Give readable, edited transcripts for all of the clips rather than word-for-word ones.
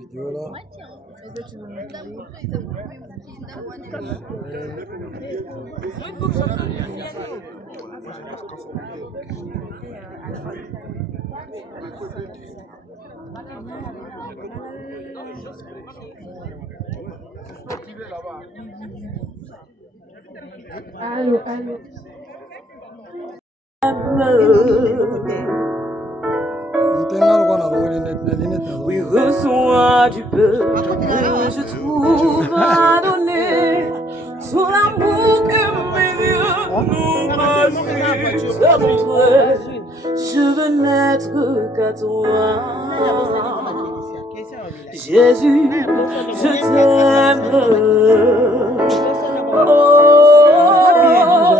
vidéo là. Allô, allô. Oui, reçois du peuple et je trouve à donner tout l'amour que mes vieux nous ont su te montrer. Je veux n'être qu'à toi. Jésus, je t'aime. Oh,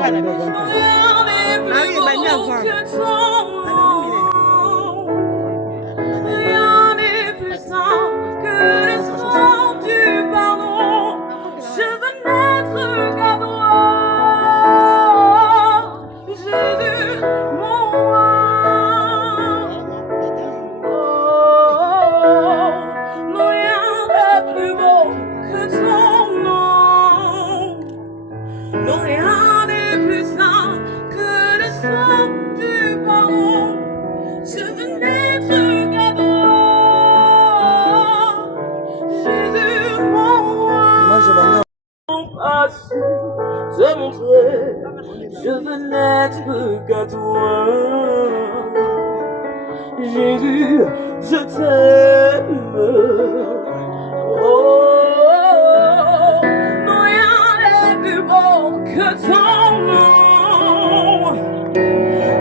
rien n'est plus beau que ton nom. Rien n'est plus saint que le sang du pardon. Je veux n'être qu'à toi, Jésus, mon roi. Oh, non, rien n'est plus beau que ton nom. Non, rien n'est plus saint que le sang du pardon. Je veux n'être qu'à toi, Jésus, mon roi. Pas su te montrer, je veux n'être qu'à toi, Jésus, je t'aime. Oh, non, rien n'est plus beau que ton nom.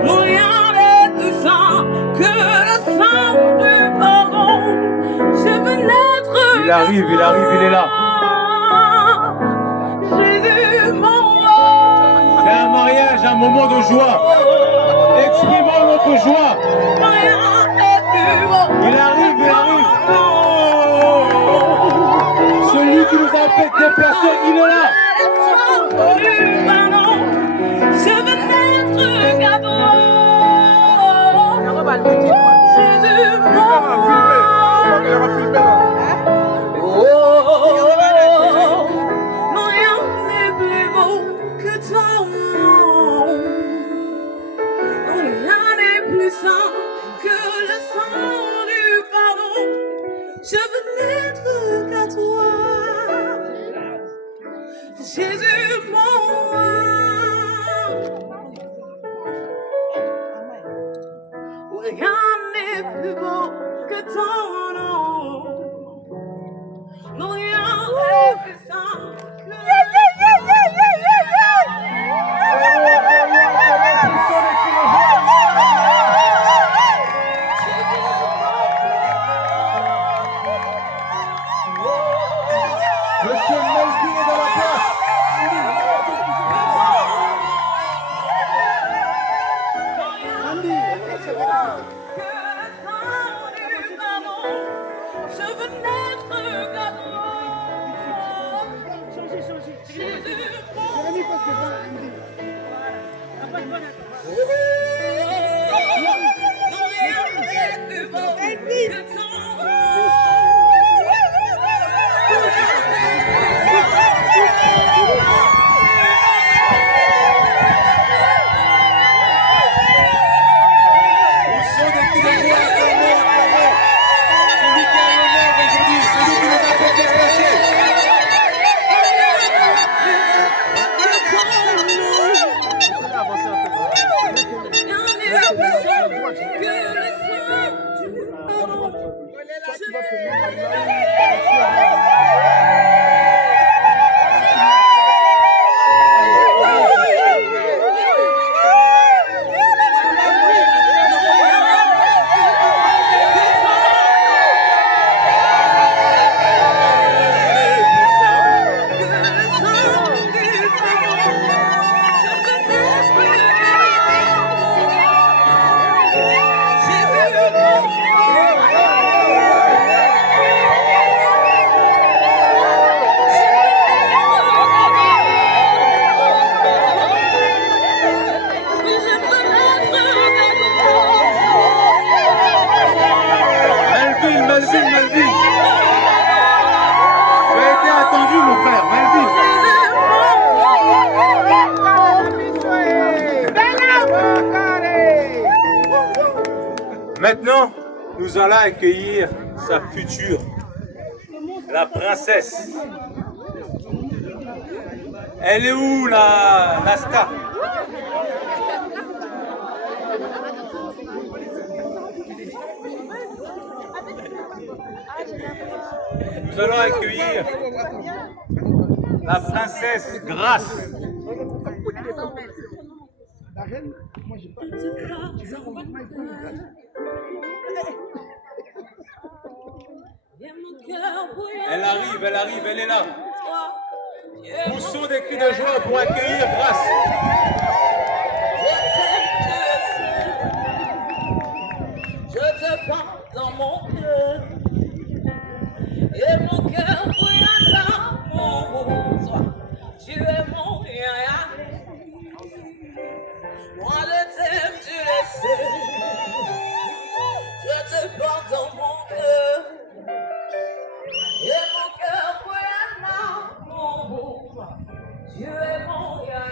Non, rien n'est plus saint que le sang du pardon. Je veux n'être. Il arrive, il est là. Jésus, mon roi. C'est un mariage, un moment de joie. Exprimons notre joie. Rien n'est plus beau. Il arrive. Celui qui nous a fait déplacer, il est là. Je veux n'être qu'à toi, Jésus, mon roi. Oh, non, rien n'est plus beau que ton nom. Non, rien n'est plus saint que le sang du pardon. Je veux n'être qu'à toi, Jésus, mon roi. Rien n'est plus beau que ton nom. Non, rien n'est plus saint que Monsieur Melvin est dans la place. je veux n'être qu'à toi. Jésus, Maintenant, nous allons accueillir sa future, la princesse. Elle est où la star? Nous allons accueillir la princesse Grâce. Elle arrive, elle est là. Poussons des cris de joie pour accueillir Grâce. Je te porte dans mon cœur. Et mon cœur brûle d'amour pour toi. Tu es mon rien. Moi je t'aime, tu le sais. Je te porte dans mon cœur. Et mon cœur brûle d'amour pour toi. Tu es mon rien.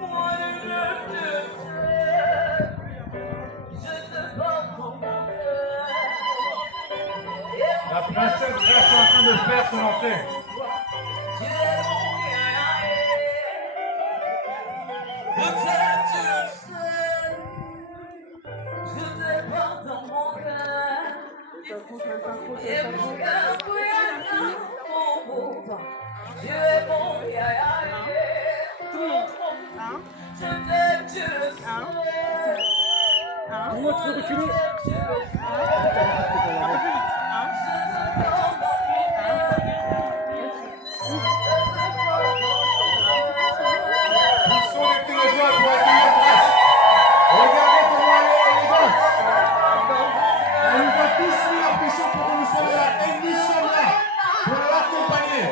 Moi je te sais. Je te porte dans mon cœur. La princesse Grâce est en train de faire son entrée. Tu es mon rien. Je t'aime, tu le sais. Je te porte dans mon cœur. Et mon cœur brûle d'amour pour toi. Tu es mon rien. Je t'aime, tu le sais. Comment tu peux reculer? Je te porte dans mon cœur. Poussons des cris de joie pour accueillir Grâce. Regardez comment elle est élégante. Elle nous a tous mis la pression pour que nous soyons là. Et nous sommes là pour l'accompagner.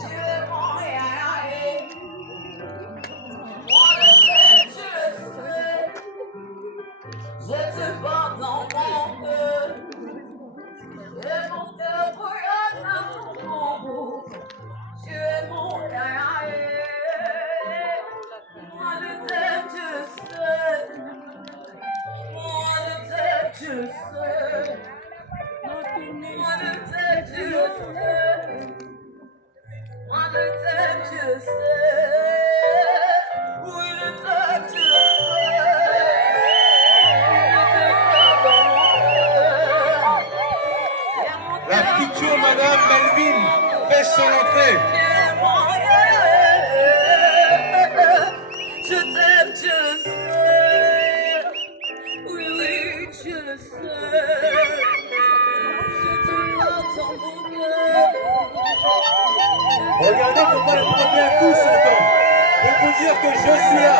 Tu es mon rien. Moi je sais, tu le sais. Je te porte dans mon cœur. Et mon cœur brûle d'amour. Tu es mon rien. Moi je t'aime, tu le sais. Moi je t'aime, tu le sais. Moi je t'aime, tu le sais. Moi je t'aime, tu le sais. Oui, je t'aime, tu le sais. La future Madame Melvin fait son entrée. Je t'aime, tu le sais. Oui, oui, tu le sais. Je te porte dans mon cœur. Regardez comment elle prend bien tout son temps pour vous dire que je suis là.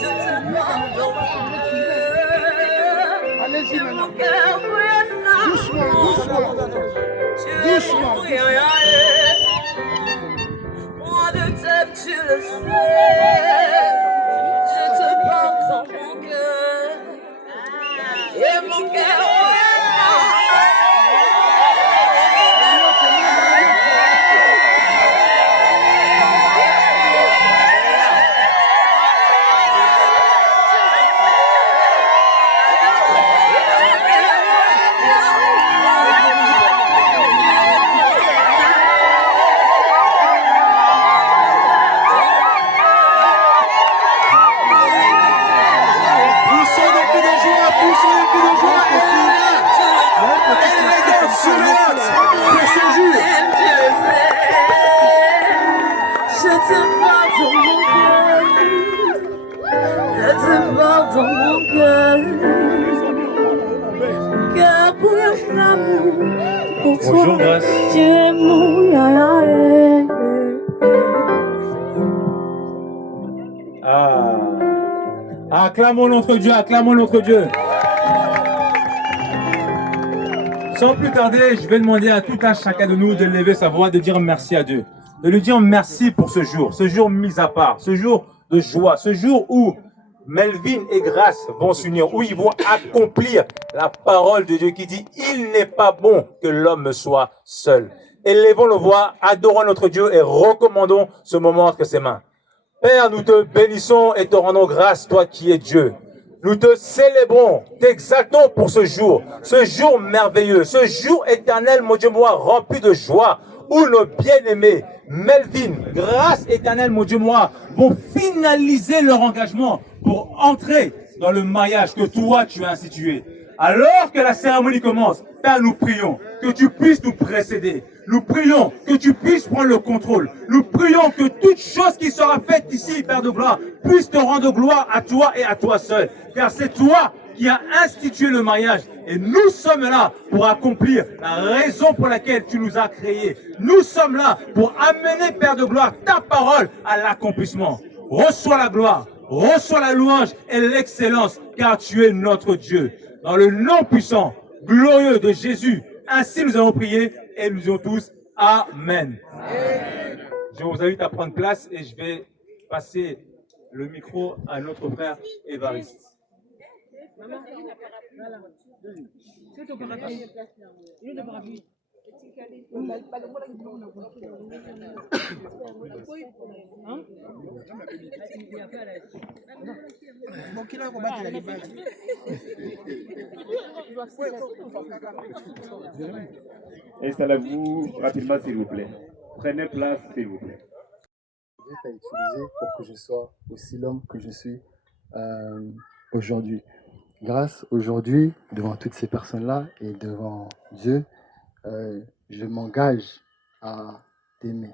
Je te porte dans mon cœur. Allez-y Mon maintenant. cœur brûle d'amour. Tu es mon rien. Moi je t'aime, tu le sais. Je te porte dans mon cœur. Et mon cœur brûle d'amour. Poussons des cris de joie, poussons des cris de joie. Elle est là. Elle est élégante, souriante pour ce jour. Je te porte dans mon cœur. Je te porte dans mon cœur. Cœur brûle d'amour pour toi. Bonjour, Grâce. Tu es mon yaya. Acclamons notre Dieu, acclamons notre Dieu. Sans plus tarder, je vais demander à tout un chacun de nous de lever sa voix, de dire merci à Dieu. De lui dire merci pour ce jour mis à part, ce jour de joie, ce jour où Melvin et Grâce vont s'unir, où ils vont accomplir la parole de Dieu qui dit « Il n'est pas bon que l'homme soit seul ». Élevons nos voix, adorons notre Dieu et recommandons ce moment entre ses mains. Père, nous te bénissons et te rendons grâce, toi qui es Dieu. Nous te célébrons, t'exaltons pour ce jour merveilleux, ce jour éternel, mon Dieu, moi, rempli de joie, où nos bien-aimés, Melvin, grâce éternelle, mon Dieu, moi, vont finaliser leur engagement pour entrer dans le mariage que toi, tu as institué. Alors que la cérémonie commence, Père, nous prions que tu puisses nous précéder. Nous prions que tu puisses prendre le contrôle. Nous prions que toute chose qui sera faite ici, Père de gloire, puisse te rendre gloire à toi et à toi seul. Car c'est toi qui as institué le mariage. Et nous sommes là pour accomplir la raison pour laquelle tu nous as créés. Nous sommes là pour amener, Père de gloire, ta parole à l'accomplissement. Reçois la gloire, reçois la louange et l'excellence, car tu es notre Dieu. Dans le nom puissant, glorieux de Jésus, ainsi nous avons prié et nous disons tous Amen. Amen. Je vous invite à prendre place et je vais passer le micro à notre frère Évariste. Installez-vous rapidement, s'il vous plaît. Prenez place, s'il vous plaît. Dieu t'a utilisé pour que je sois aussi l'homme que je suis aujourd'hui. Grâce aujourd'hui, devant toutes ces personnes-là et devant Dieu, je m'engage à t'aimer,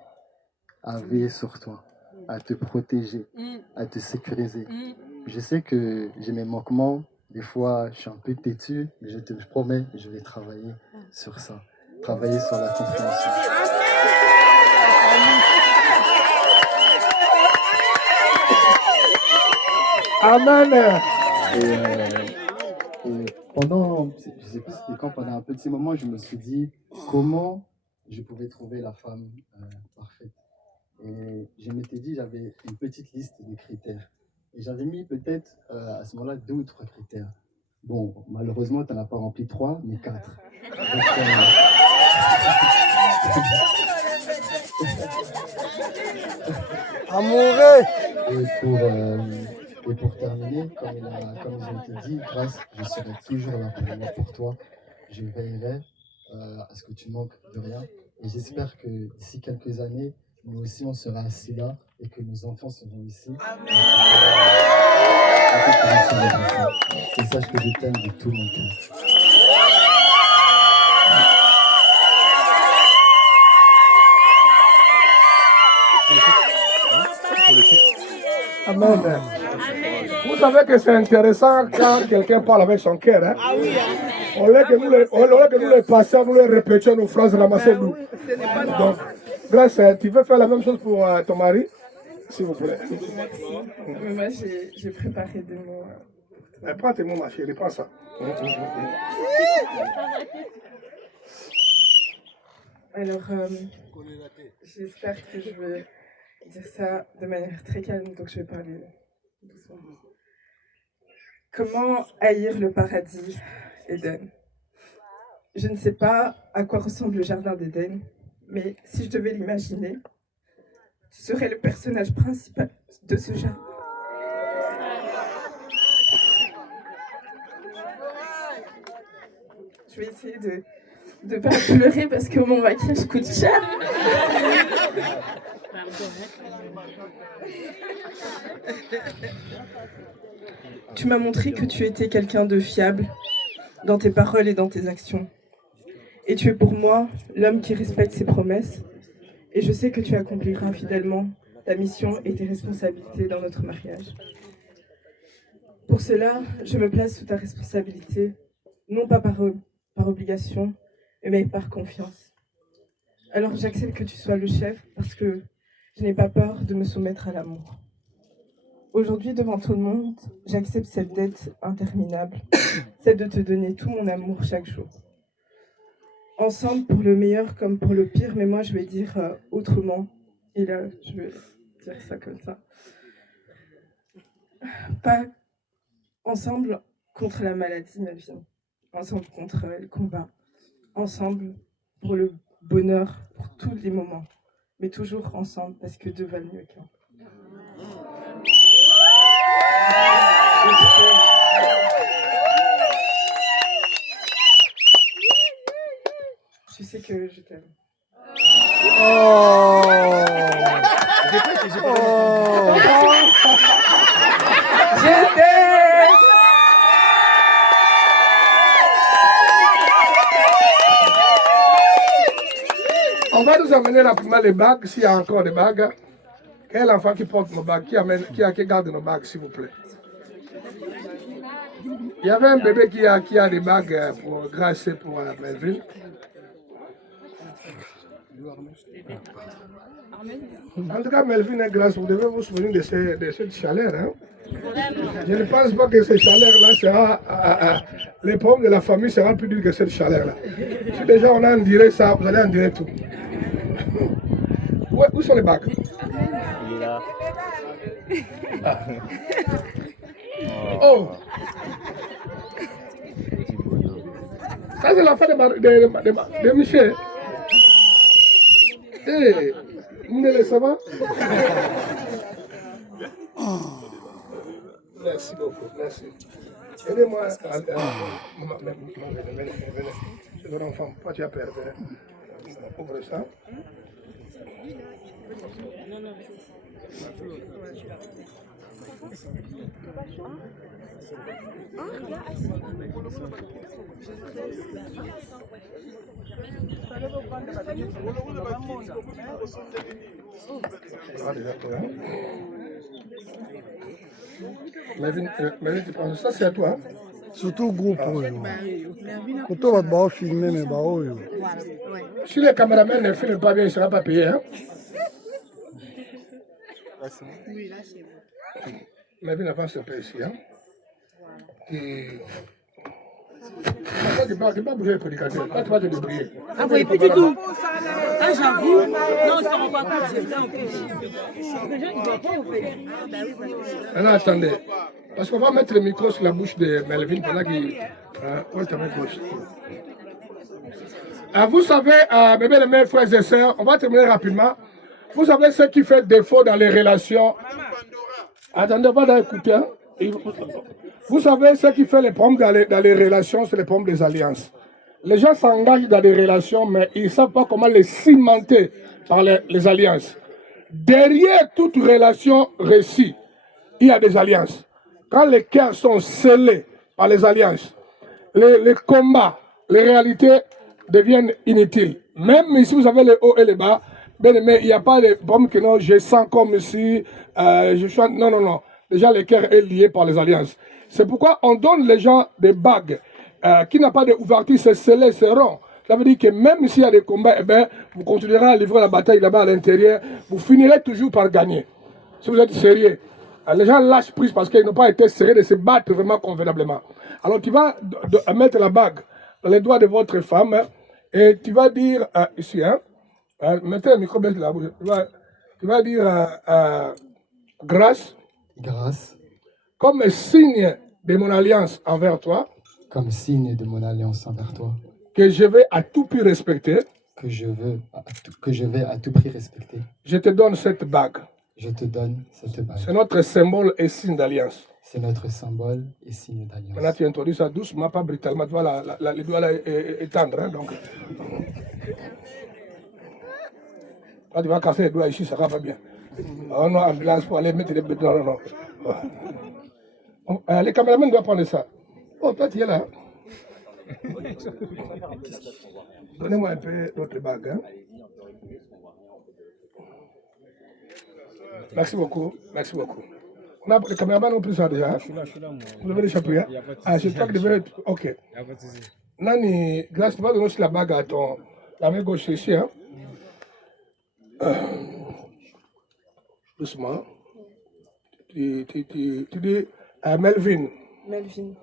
à veiller sur toi, à te protéger, à te sécuriser. Je sais que j'ai mes manquements, des fois je suis un peu têtu, mais je te promets, je vais travailler sur ça, travailler sur la compréhension. Amen. Et pendant, je sais plus c'était quand, pendant un petit moment, je me suis dit comment je pouvais trouver la femme parfaite. Et je m'étais dit, j'avais une petite liste de critères. Et j'avais mis peut-être à ce moment-là 2 ou 3 critères. Bon, malheureusement, tu n'en as pas rempli 3, mais 4. Amoureux. Et pour terminer, comme ils ont été dit, grâce, je serai toujours là pour toi. Je veillerai à ce que tu manques de rien. Et j'espère que d'ici quelques années, nous aussi, on sera assis là et que nos enfants seront ici. Et sache que je t'aime de tout mon cœur. Amen. Vous savez que c'est intéressant quand quelqu'un parle avec son cœur. Hein? Ah oui, Au lieu que nous les passions, nous les répétions nos phrases ramassées nous. Donc, Grâce, tu veux faire la même chose pour ton mari, s'il vous plaît. Merci. Moi, j'ai préparé des mots. Prends tes mots, ma chérie, prends ça. Alors, j'espère que je vais dire ça de manière très calme, donc je vais parler doucement. Comment haïr le paradis, Éden? Je ne sais pas à quoi ressemble le jardin d'Éden, mais si je devais l'imaginer, tu serais le personnage principal de ce jardin. Je vais essayer de ne pas pleurer parce que mon maquillage coûte cher. Tu m'as montré que tu étais quelqu'un de fiable dans tes paroles et dans tes actions. Et tu es pour moi l'homme qui respecte ses promesses. Et je sais que tu accompliras fidèlement ta mission et tes responsabilités dans notre mariage. Pour cela, je me place sous ta responsabilité, non pas par obligation, mais par confiance. Alors j'accepte que tu sois le chef parce que je n'ai pas peur de me soumettre à l'amour. Aujourd'hui, devant tout le monde, j'accepte cette dette interminable, celle de te donner tout mon amour chaque jour. Ensemble pour le meilleur comme pour le pire, mais moi je vais dire autrement. Et là, je vais dire ça comme ça. Pas ensemble contre la maladie, Melvin. Ensemble contre le combat. Ensemble pour le bonheur, pour tous les moments. Mais toujours ensemble parce que deux valent mieux qu'un. Tu sais que je t'aime. Je t'aime. On va nous amener rapidement les bagues, s'il y a encore des bagues. Quel enfant qui porte nos bagues, qui garde nos bagues, s'il vous plaît. Il y avait un bébé qui a des bagues pour Grace et pour Melvin. En tout cas, Melvin et Grace, vous devez vous souvenir de cette chaleur. Hein? Je ne pense pas que cette chaleur-là sera... les problèmes de la famille seront plus durs que cette chaleur-là. Si déjà on a enduré ça, vous allez endurer tout. Ouais, où sont les bagues? Ah. Oh! Ça, c'est la fin de Michel. Hé, Mounele, ça va? Merci beaucoup, merci. Aidez-moi à... C'est ton enfant, pas tu as peur. Ouvre ça. Melvin, tu penses ça, c'est à toi. Hein? Surtout groupe. Quand on va te filmer, mais si les caméramans ne filment pas bien, il ne sera pas payé. Hein? Oui, là c'est bon. Melvin avance un peu ici. Hein? Et... tu ne peux pas bouger le prédicateur. Là, tu vas te débrouiller. Ah, vous voyez plus du tout. Ah, j'avoue. Non, on ne se rend pas compte, c'est vrai en plus. Les gens, ils ne voient pas, en fait. Maintenant, attendez. Parce qu'on va mettre le micro sur la bouche de Melvin pendant qu'il... ouais, ta main gauche. Vous savez, mes mes frères et sœurs, on va terminer rapidement. Vous savez ce qui fait défaut dans les relations. Attendez, on va écouter. Hein? Vous savez ce qui fait les problèmes dans les relations, c'est les problèmes des alliances. Les gens s'engagent dans des relations, mais ils ne savent pas comment les cimenter par les alliances. Derrière toute relation réussie, il y a des alliances. Quand les cœurs sont scellés par les alliances, les combats, les réalités deviennent inutiles. Même si vous avez les hauts et les bas, bien aimé, il n'y a pas de problème que non, je sens comme si, je chante. Non, non, non. Déjà, le cœur est lié par les alliances. C'est pourquoi on donne les gens des bagues qui n'ont pas d'ouverture, c'est scellé, c'est rond. Ça veut dire que même s'il y a des combats, eh bien, vous continuerez à livrer la bataille là-bas à l'intérieur, vous finirez toujours par gagner. Si vous êtes sérieux. Les gens lâchent prise parce qu'ils n'ont pas été sérieux de se battre vraiment convenablement. Alors tu vas mettre la bague dans les doigts de votre femme et tu vas dire, ici, hein, mettez le micro bien sur la bouche, tu vas dire grâce, Grâce, comme signe de mon alliance envers toi, comme signe de mon alliance envers toi, que je vais à tout prix respecter, que je vais à tout prix respecter. je te donne cette bague. Je te donne cette bague. C'est notre symbole et signe d'alliance. C'est notre symbole et signe Maintenant, d'alliance. tu introduis ça doucement, pas brutalement. Tu vois, les doigts là étendre. Hein, donc. Là, tu vas casser les doigts ici, ça va pas bien. Oh non, ambulance pour aller mettre les bêtes. Non, non, non. Les caméramans doivent prendre ça. Oh, toi, tu es là. Donnez-moi un peu votre bague. Hein. Merci beaucoup. Merci beaucoup. Les caméramans ont pris ça déjà. Je suis là, moi. Vous avez déjà pris, hein? Ah, c'est toi qui devais être. Ok. Nani, grâce, tu vas donner aussi la bague à la main gauche ici, hein? Doucement. Tu dis Melvin. Melvin,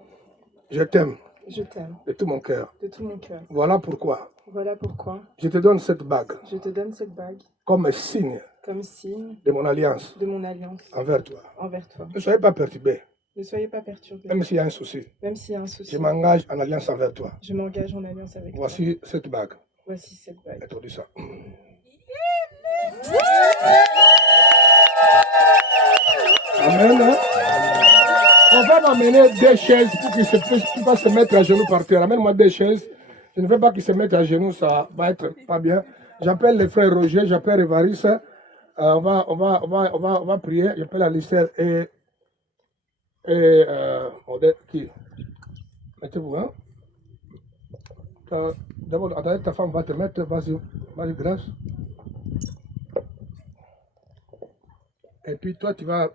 Je t'aime je t'aime de tout mon cœur. de tout mon cœur. Voilà pourquoi Voilà pourquoi je te donne cette bague je te donne cette bague comme signe comme signe de mon alliance de mon alliance envers toi. envers toi. Ne soyez pas perturbés, Ne soyez pas perturbés, même s'il y a un souci. même s'il y a un souci. Je m'engage en alliance envers toi. Je m'engage en alliance avec toi. Voici cette bague. Voici cette bague. Introduis ça. Amen. Hein? amener des chaises pour qu'il puisse se mettre à genoux par terre. Amène-moi des chaises. Je ne veux pas qu'il se mette à genoux, ça va être pas bien. J'appelle les frères Roger, j'appelle Évariste. On va prier. J'appelle Alistair et qui? Mettez-vous, hein? D'abord, attendez, ta femme va te mettre. Vas-y, grâce. Et puis toi, tu vas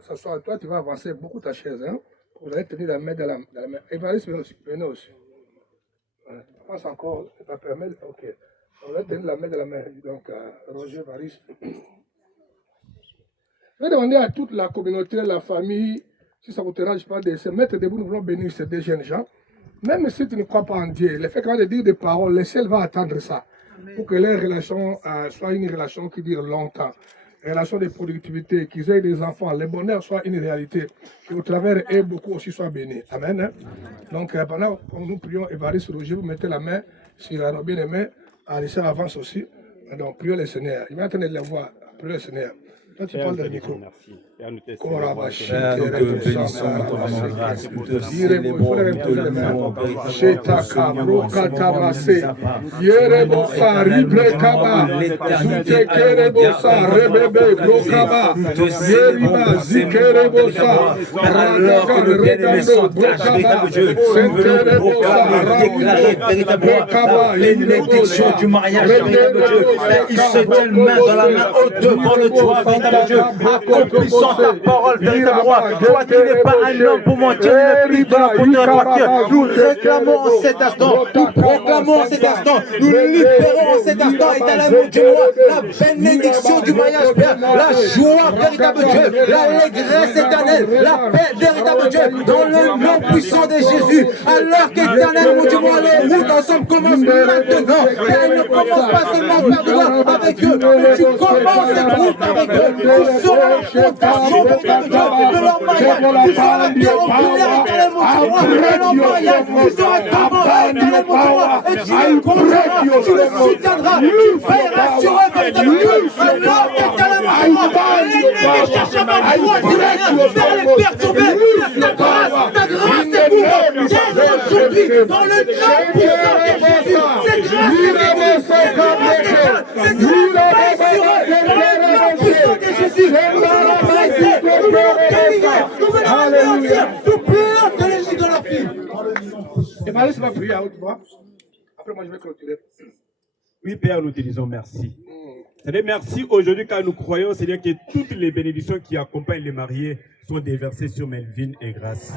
s'asseoir. Toi, tu vas avancer beaucoup ta chaise. Hein? Vous allez tenir la main dans la main. Évariste, venez aussi. Je pense encore, ça va permettre. Ok. On va tenir la main dans la main. Donc, Roger, Évariste. Je vais demander à toute la communauté, la famille, si ça ne vous dérange pas, de se mettre debout. Nous voulons bénir ces deux jeunes gens. Même si tu ne crois pas en Dieu, le fait qu'on va dire des paroles, le ciel va attendre ça. Pour que leur relation soit une relation qui dure longtemps. Relation de productivité, qu'ils aient des enfants, le bonheur soit une réalité. Qu'au travers eux, beaucoup aussi soient bénis. Amen. Hein? Donc, pendant que nous prions, Évariste Roger, vous mettez la main sur la robine aimée. Alicia avance aussi. Donc, prions le Seigneur. Il va entendre les voix. Prions le Seigneur. Toi, tu parles dans le micro. Père, nous te bénissons, nous te rendons grâce, nous te célébrons, nous te louons, alors que le bien-aimé s'engage, véritable Dieu, nous voulons proclamer, déclarer véritablement la bénédiction du mariage, véritable Dieu. Ils se tiennent main dans la main devant le toit, véritable Dieu, accomplissant ta parole, véritable roi. Toi qui n'es pas un homme pour mentir, ni le fils de l'emporter à partir. Nous réclamons en cet instant, nous proclamons en cet instant, nous libérons en cet instant, éternellement du roi, la bénédiction du mariage, Père, la joie, véritable Dieu, l'allégresse éternelle, la paix, véritable Dieu, dans le nom puissant de Jésus. Alors qu'éternellement du roi, les routes ensemble commencent maintenant. Père, ne commence pas seulement à faire de gloire avec eux, mais tu commences cette route avec eux. Tu seras la fondation, véritable Dieu, de leur mariage. Tu seras la pierre angulaire, éternellement du roi, de leur mariage. Tu seras temporaire, éternellement du roi, et tu les conduiras, tu les soutiendras, tu veilleras sur eux, véritable Dieu. Alors qu'éternellement du roi, l'ennemi cherche à m'envoyer vers les perturber. Ta grâce est pour eux, dès aujourd'hui, dans le nom puissant de Jésus. Cette grâce est cette grâce sur eux, dans le nom puissant de Jésus. Nous voulons presser, nous voulons bénir, nous voulons anéantir, nous prions de l'Église dans la vie. Et Marie, va prier à haute voix. Après, moi, je vais clôturer. Oui, Père, nous te disons merci. C'est-à-dire merci aujourd'hui car nous croyons, c'est-à-dire que toutes les bénédictions qui accompagnent les mariés sont déversées sur Melvin et Grâce.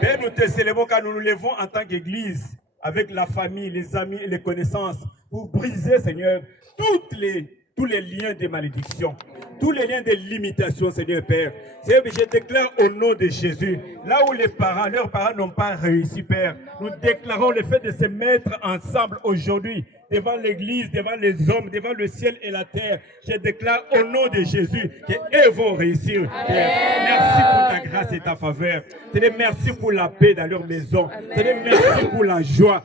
Père, nous te célébrons car nous nous levons en tant qu'Église avec la famille, les amis et les connaissances pour briser, Seigneur, tous les liens de malédiction, tous les liens de limitation, Seigneur Père. Seigneur, je déclare au nom de Jésus, là où leurs parents n'ont pas réussi, Père, nous déclarons le fait de se mettre ensemble aujourd'hui, devant l'Église, devant les hommes, devant le ciel et la terre. Je déclare au nom de Jésus qu'eux vont réussir. Père. Merci pour ta grâce et ta faveur. Merci pour la paix dans leur maison. Merci pour la joie.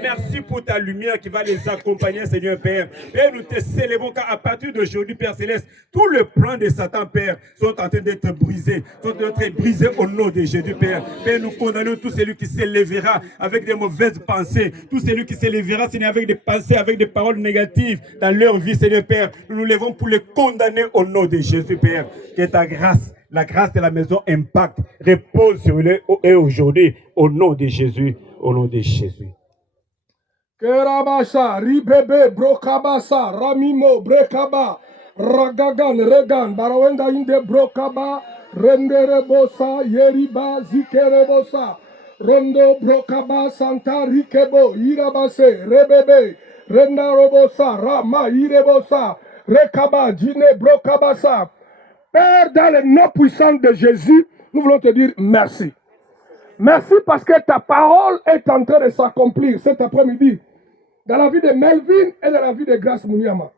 Merci pour ta lumière qui va les accompagner, Seigneur Père. Père, nous te célébrons car à partir d'aujourd'hui, Père Céleste, tout le plan de Satan, Père, sont en train d'être brisés. Sont en train d'être brisés au nom de Jésus, Père. Père, nous condamnons tout celui qui s'élèvera avec des mauvaises pensées. Tout celui qui s'élèvera, Seigneur, avec des pensées, avec des paroles négatives dans leur vie, Seigneur Père. Nous nous levons pour les condamner au nom de Jésus, Père. Que ta grâce, la grâce de la maison Impact, repose sur eux et aujourd'hui, au nom de Jésus, au nom de Jésus. Kerabasa, Ribebe, Brokabasa, Ramimo, Brekaba, Ragagan, Regan, Barawenda inde Brokaba, Renderebosa, Yeriba, Zikerebosa, Rondo, Brokaba, Santa Rikebo, Irabase, Rebebe, Rendarobosa, Rama, Irebosa, Rekaba, Djine, Brokabasa. Père, dans le nom puissant de Jésus, nous voulons te dire merci. Merci parce que ta parole est en train de s'accomplir cet après-midi dans la vie de Melvin et dans la vie de Grâce Mouniama.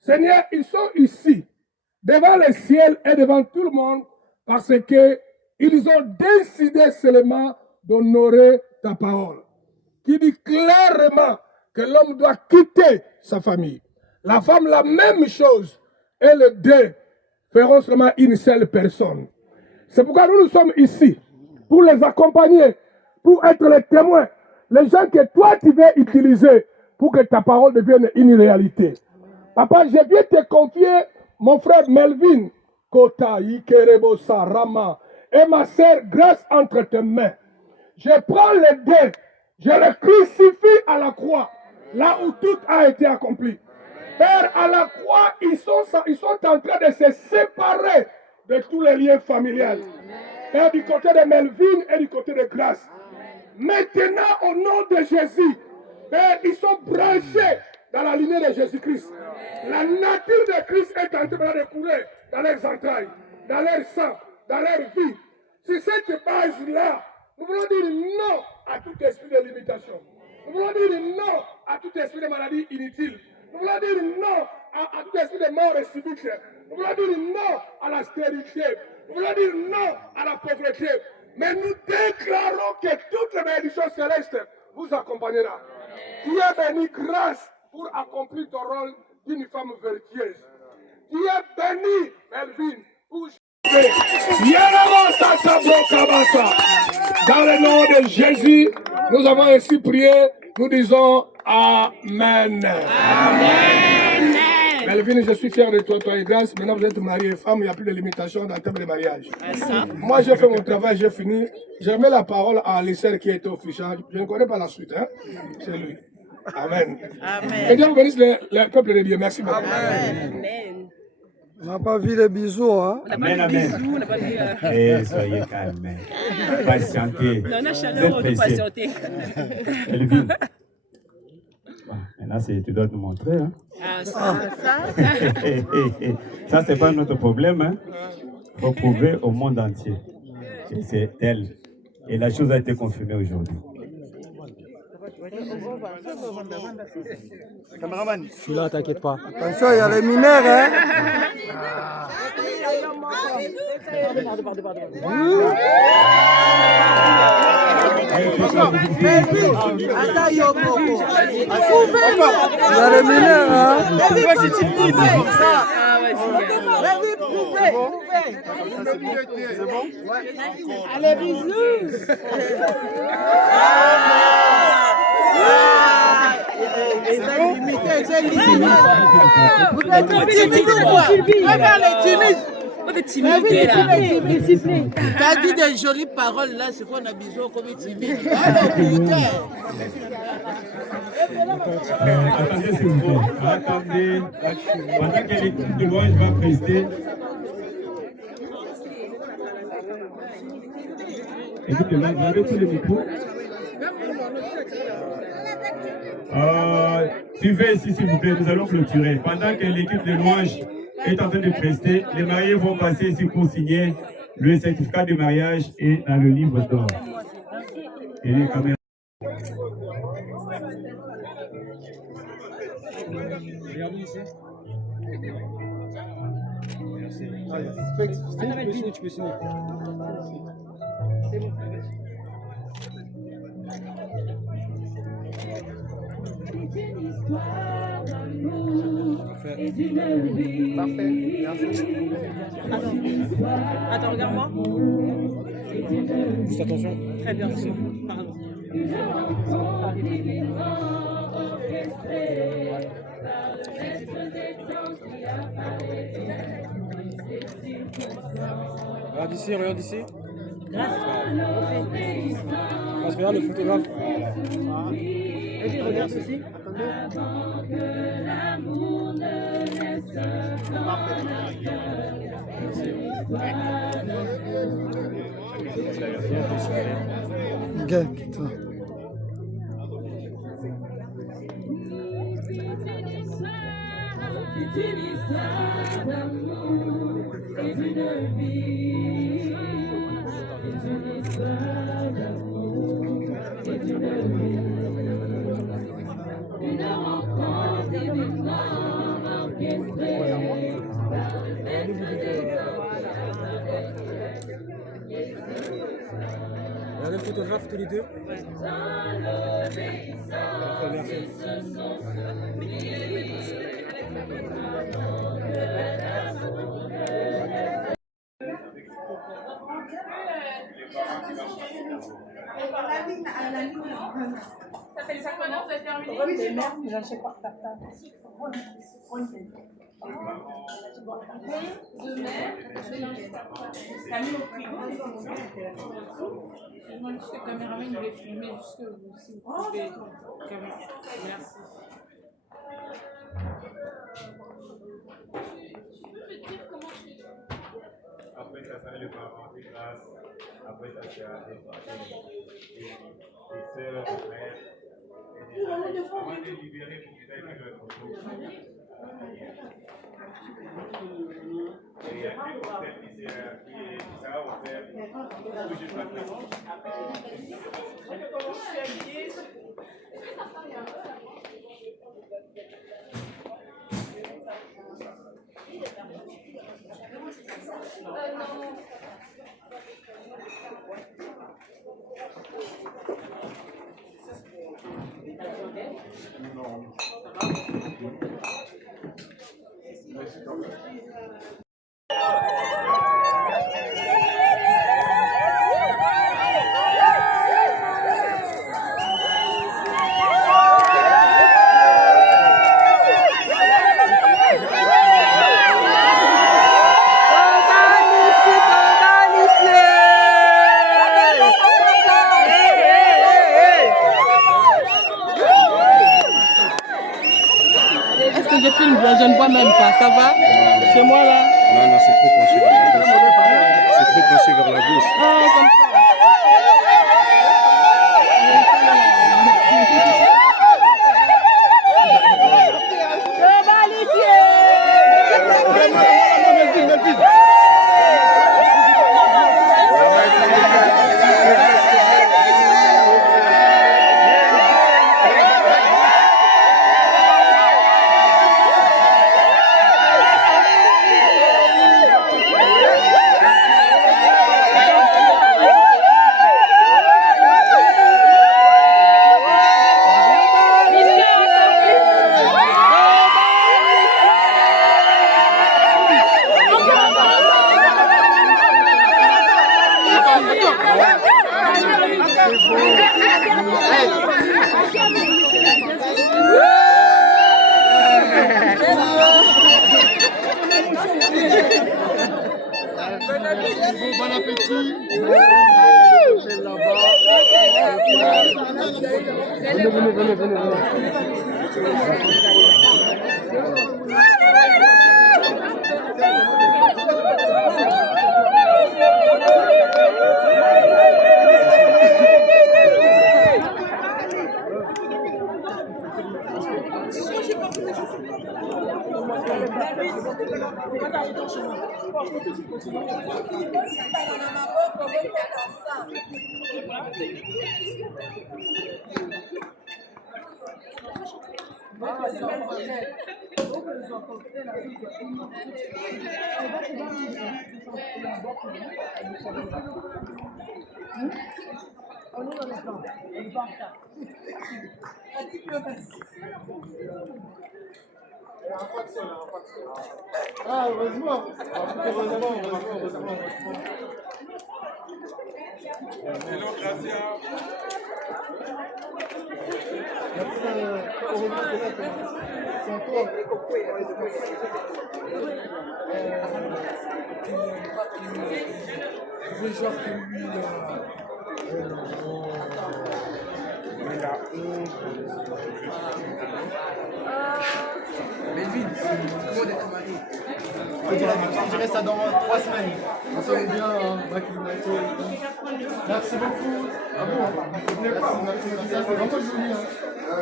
Seigneur, ils sont ici, devant le ciel et devant tout le monde, parce qu'ils ont décidé seulement d'honorer ta parole, qui dit clairement que l'homme doit quitter sa famille. La femme, la même chose, et les deux feront seulement une seule personne. C'est pourquoi nous sommes ici. pour les accompagner, pour être les témoins, les gens que toi tu veux utiliser pour que ta parole devienne une réalité. Papa, je viens te confier mon frère Melvin, Kota, Ikerebo, Sarama, et ma sœur Grâce entre tes mains. Je prends les deux, je les crucifie à la croix, là où tout a été accompli. Père, à la croix, ils sont en train de se séparer de tous les liens familiaux. Père, du côté de Melvin et du côté de Grâce. Maintenant, au nom de Jésus, Père, ils sont branchés dans la lignée de Jésus-Christ. La nature de Christ est en train de couler dans leurs entrailles, dans leur sang, dans leur vie. C'est cette base-là. Nous voulons dire non à tout esprit de limitation. Nous voulons dire non à tout esprit de maladie inutile. Nous voulons dire non à tout esprit de mort subite. Nous voulons dire non à la stérilité. Nous voulons dire non à la pauvreté. Mais nous déclarons que toutes les bénédictions célestes vous accompagnera. Tu es béni grâce pour accomplir ton rôle d'une femme vertueuse. Tu es béni, Melvin, pour dans le nom de Jésus, nous avons ainsi prié, nous disons Amen. Amen. Melvin, je suis fier de toi, toi et Grâce. Maintenant, vous êtes mariés et femmes, il n'y a plus de limitation dans le terme de mariage. Moi, j'ai fait mon travail, j'ai fini. Je remets la parole à Alissère qui est officiel. Je ne connais pas la suite, hein? C'est lui. Amen. Amen. Et Dieu vous bénisse le peuple de Dieu. Merci beaucoup. Amen. On n'a pas vu les bisous, hein? Amen, amen. Et soyez calme. Patientez. On a chaleur, on doit patienter. Elvin. Maintenant, tu dois nous montrer. Hein? Ah, ça. Ça, c'est pas notre problème. Hein? Il faut prouver au monde entier que c'est elle. Et la chose a été confirmée aujourd'hui. Caméraman. Je suis là, t'inquiète pas. Attention, il y a les mineurs, hein? Il y a les mineurs, hein? C'est bon? Allez, bisous! Vous êtes timide ou quoi? On est timide là. T'as dit des jolies paroles là, c'est qu'on a besoin comme timide. Attendez, s'il vous plaît. Attendez. Pendant que l'équipe de louange va prester. Écoute, là, vous avez tous les micros. Suivez ici, s'il vous plaît, nous allons clôturer. Pendant que l'équipe de louange est en train de prester, les mariés vont passer ici pour signer le certificat de mariage et dans le livre d'or. Et les caméras. Regardez ici. Tu peux signer. Parfait, merci. Attends, regarde-moi. Juste attention. Très bien, merci. Pardon. Regarde ici, regarde ici. Regarde le photographe. Vas-y, regarde ceci. Ok, putain. C'est une histoire d'amour et d'une vie. C'est une histoire d'amour et d'une vie. Une rencontre divinement orchestrée par le maître des Regardez le photographe tous les deux. dans l'obéissance, ils se sont soumis. Ça fait 5 ans, vous avez terminé? De mer, t'as mis au frigo. Je demande juste que le caméraman nous les filmer jusque si vous pouvez. Merci. Après, ça sera le parent de grâce. Après, ça sera des sœurs, des frères. Avant de libérer pour qu'ils aillent faire leur photo. Il y a un cocktail qui sera offert. Que je partage. Je filme, je ne vois même pas, ça va? C'est moi là? Non, non, c'est trop penché vers la gauche. C'est trop penché vers la gauche. Ah, comme ça. Bon appétit. Venez. Ah, heureusement. Melvin, comment d'être marié? Je dirais ça dans 3 semaines. On s'en est bien, acclimaté. Merci beaucoup. Ah bon? Merci. Ça, c'est vraiment joli.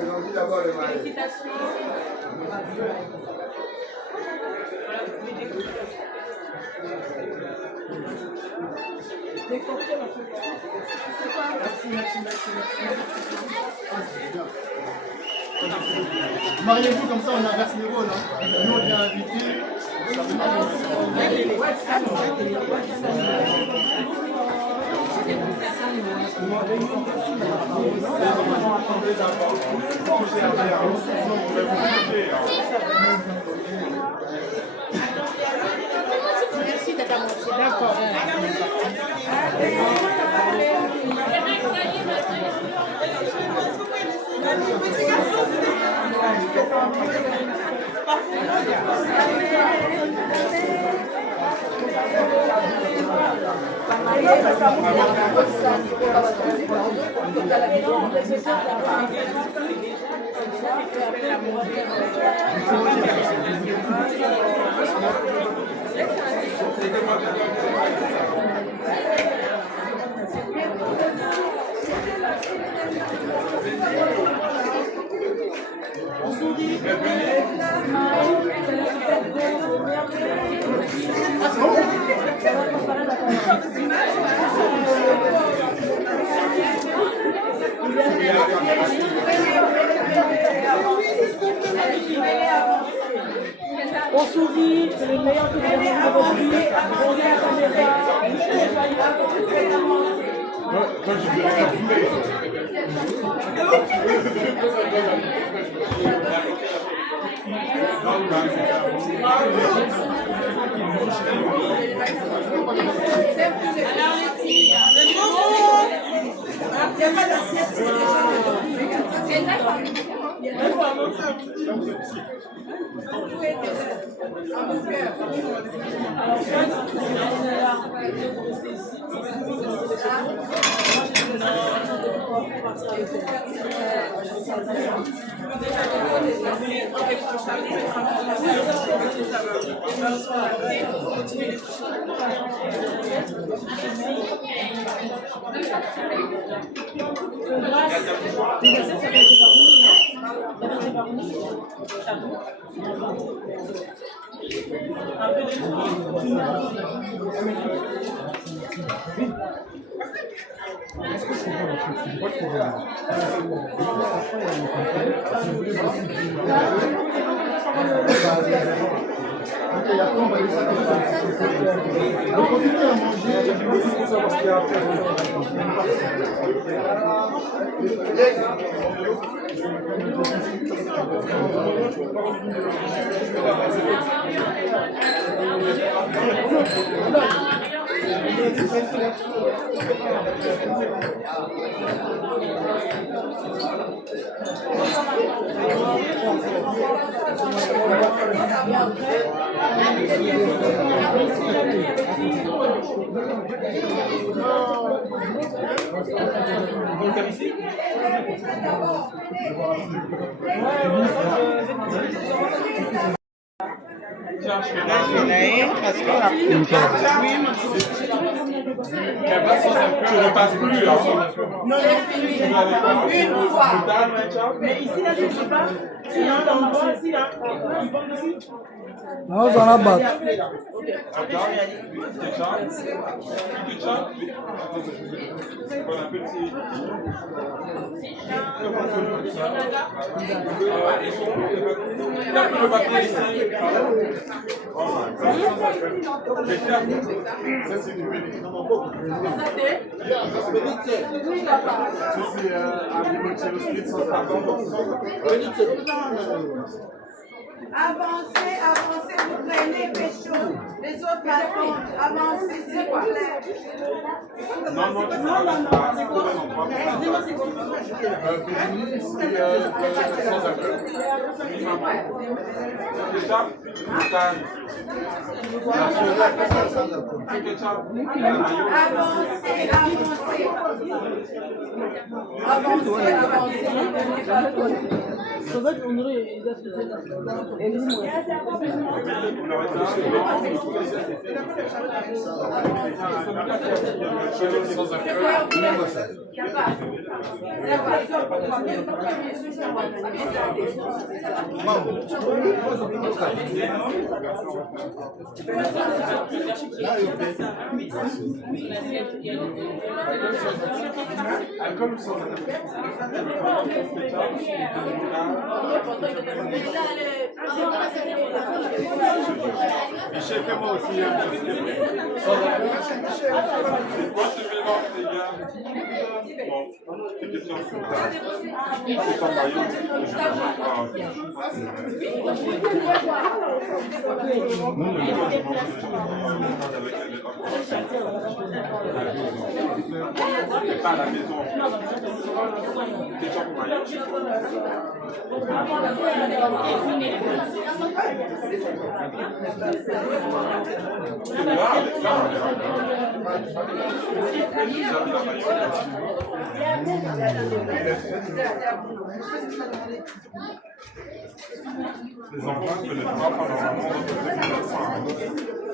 J'ai envie d'avoir le mari. Félicitations. Merci. Ah, c'est bien. Mariez-vous comme ça, on inverse les rôles. Nous, on vient inviter. Merci d'être à moi. D'accord. On sourit, c'est le meilleur que vous avez aujourd'hui. On vient Il n'y a pas d'assiette, c'est Tu repasses plus, hein. Non, c'est fini. Une fois. Mais ici, là, je ne sais pas. Si on t'envoie ici, là, ils vont ici. Non, on a battu. Avancez, avancez, vous prenez pécho. Les autres attendent. Avancez, s'il vous plaît. Michel, fais-moi aussi un c'est quoi ce mélange, les gars? Bon, c'est question c'est pas Mario, c'est pas à la maison. Les empreintes que les trois pendant normalement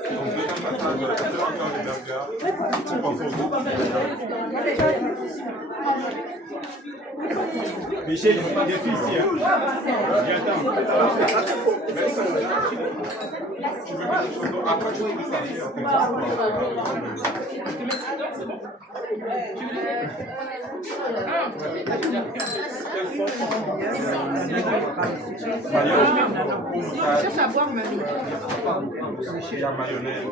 donc deuxième passage, c'est encore les burgers. On pense au groupe. Michel, il faut pas des filles ici. Hein. Après, je peux sortir. Cherche à boire, mamie. Il y a mayonnaise.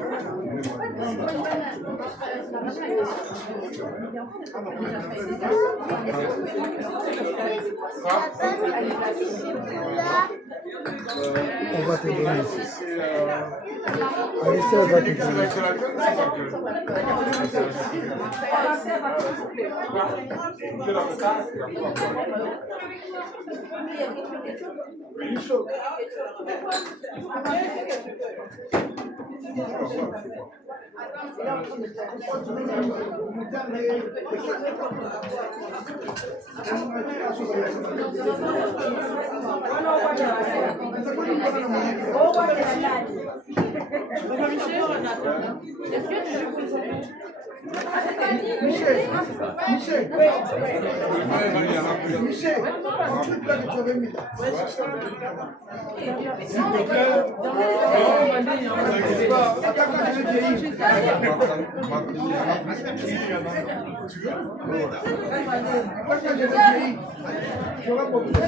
On va te donner. Alessia va te donner. Michel, un truc là que tu avais mis là. S'il te plaît. Attends, quand je vieillis. Tu veux? Moi, quand je vieillis, j'aurai beaucoup de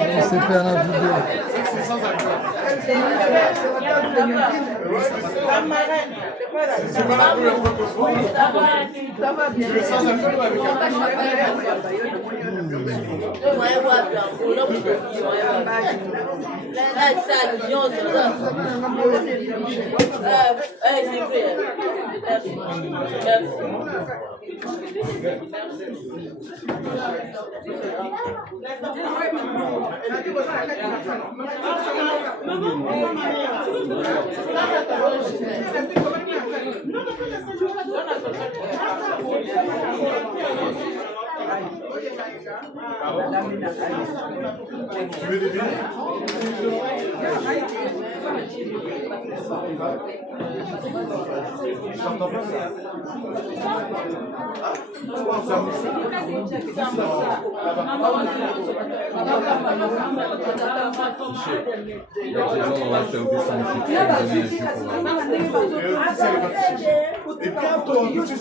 On s'est fait la vidéo. C'est pas la première fois qu'on se voit. Ça va bien. Tu es sans alcool ou avec Tu veux des billets? Et bientôt, nous te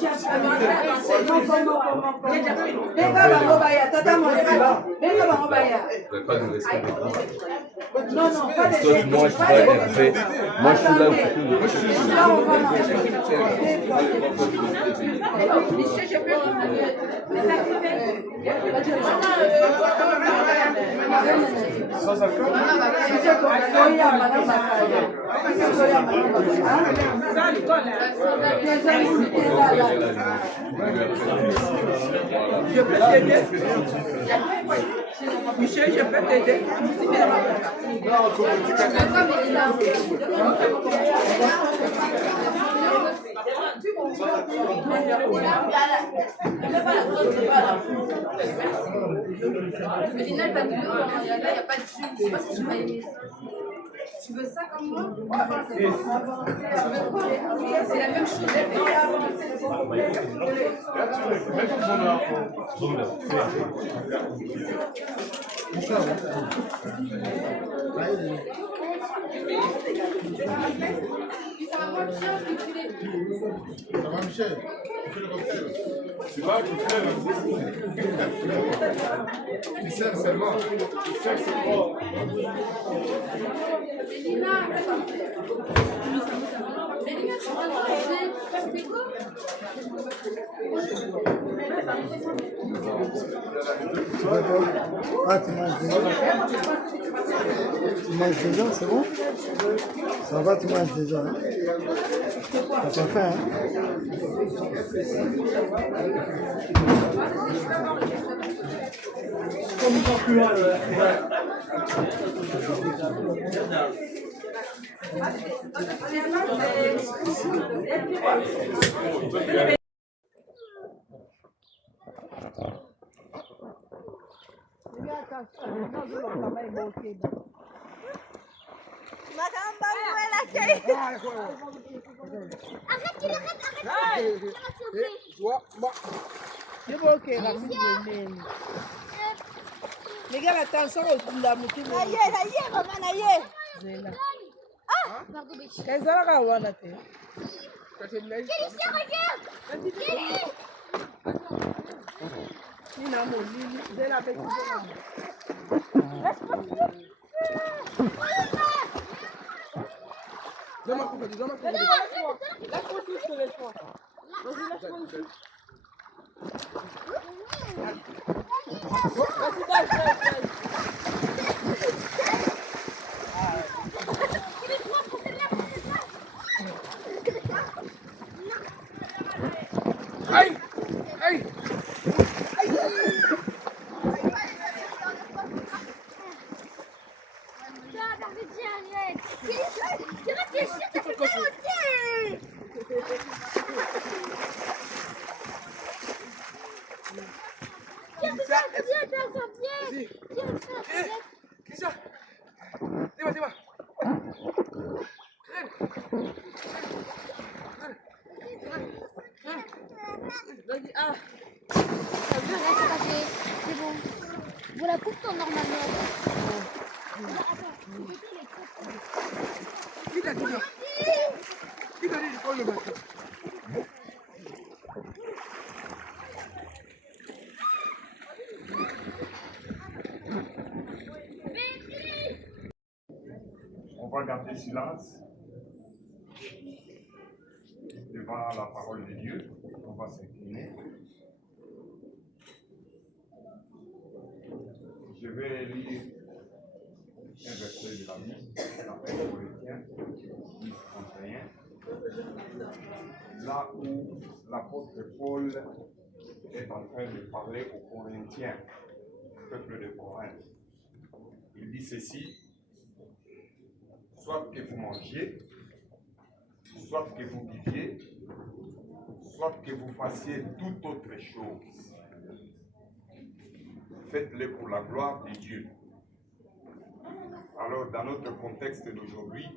Pas de respect. Non, non, pas de respect. Moi, je suis pas Hervé. Moi, je suis là où je suis. Sans alcool? Je peux t'aider. Michel, je peux t'aider. Mais Lina, elle va te dire, il n'y a pas de jus. Je sais pas si tu vas aimer. Tu veux ça comme moi? C'est la même chose. Ça va, Michel? Tu fais le cocktail. Tu vas, tu fais. Tu sers seulement. Tu sers seulement. Mélina, tu vas manger. Tu fais quoi? Ah, tu manges déjà. Tu manges déjà, c'est bon? Ça va, tu manges déjà. Hein? T'as pas faim, Les gars, attention au la moutou. Aïe, maman, aïe. Ah, pardon, Béchi. Qu'est-ce que ça va, Kélissia, regarde. Aïe! Aïe! C'est bon. Voilà, coupe-toi normalement. Qui t'a dit ça? Qui t'a dit de prendre le bateau? On va garder silence devant la parole de Dieu. On va s'incliner. Je vais lire un verset de la Bible, l'appel Corinthiens 10:31, là où l'apôtre Paul est en train de parler aux Corinthiens, peuple de Corinthe. Il dit ceci: soit que vous mangiez, soit que vous viviez, soit que vous fassiez toute autre chose, faites-le pour la gloire de Dieu. Alors, dans notre contexte d'aujourd'hui,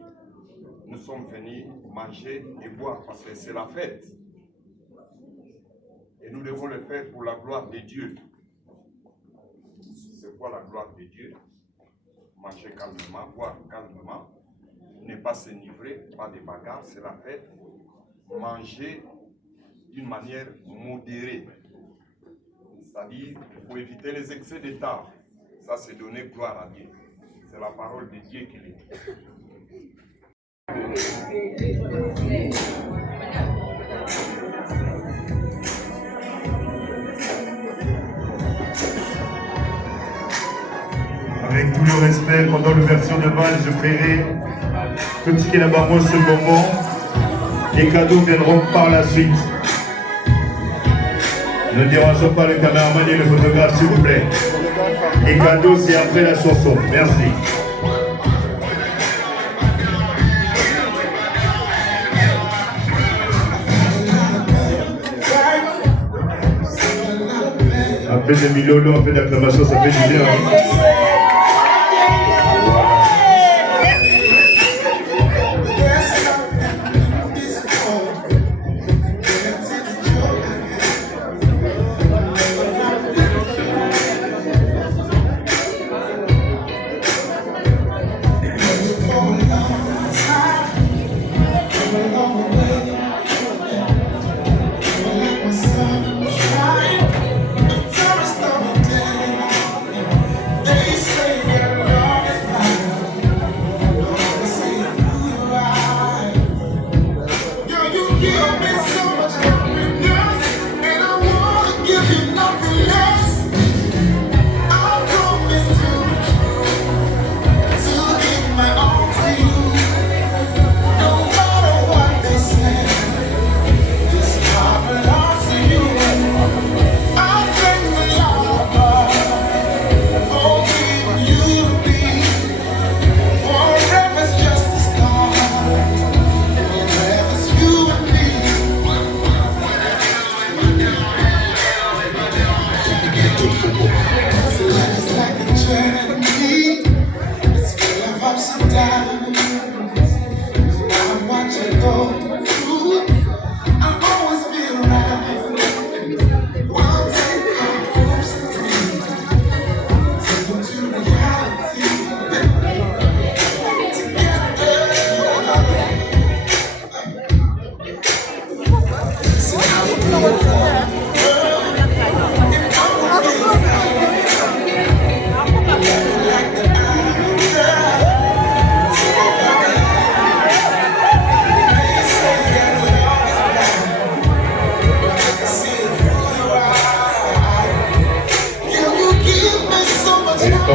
nous sommes venus manger et boire parce que c'est la fête. Et nous devons le faire pour la gloire de Dieu. C'est quoi la gloire de Dieu? Manger calmement, boire calmement, ne pas s'enivrer, pas de bagarre, c'est la fête. Manger d'une manière modérée. C'est-à-dire qu'il faut éviter les excès d'état. Ça, c'est donner gloire à Dieu. C'est la parole de Dieu qui l'est. Avec tout le respect, pendant l'ouverture de bal, je prierai tout ce qui est là-bas, moi, ce moment. Les cadeaux viendront par la suite. Ne dérangeons pas le caméraman et le photographe, s'il vous plaît. Les cadeaux, c'est après la chanson. Merci. Un peu de milolo, un peu d'acclamation, ça fait du bien. Hein?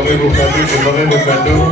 Préparez vos cadeaux, préparez vos cadeaux.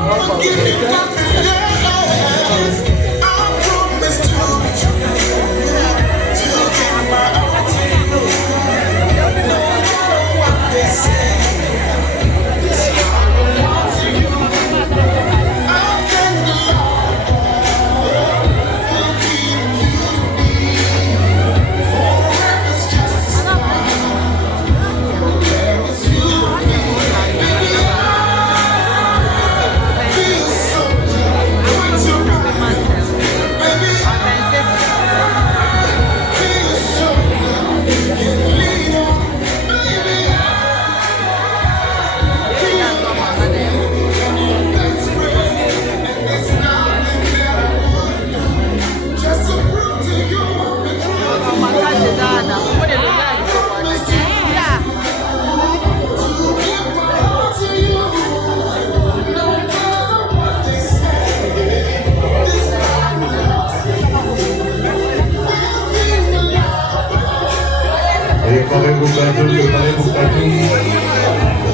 Préparez vos cadeaux, préparez vos cadeaux.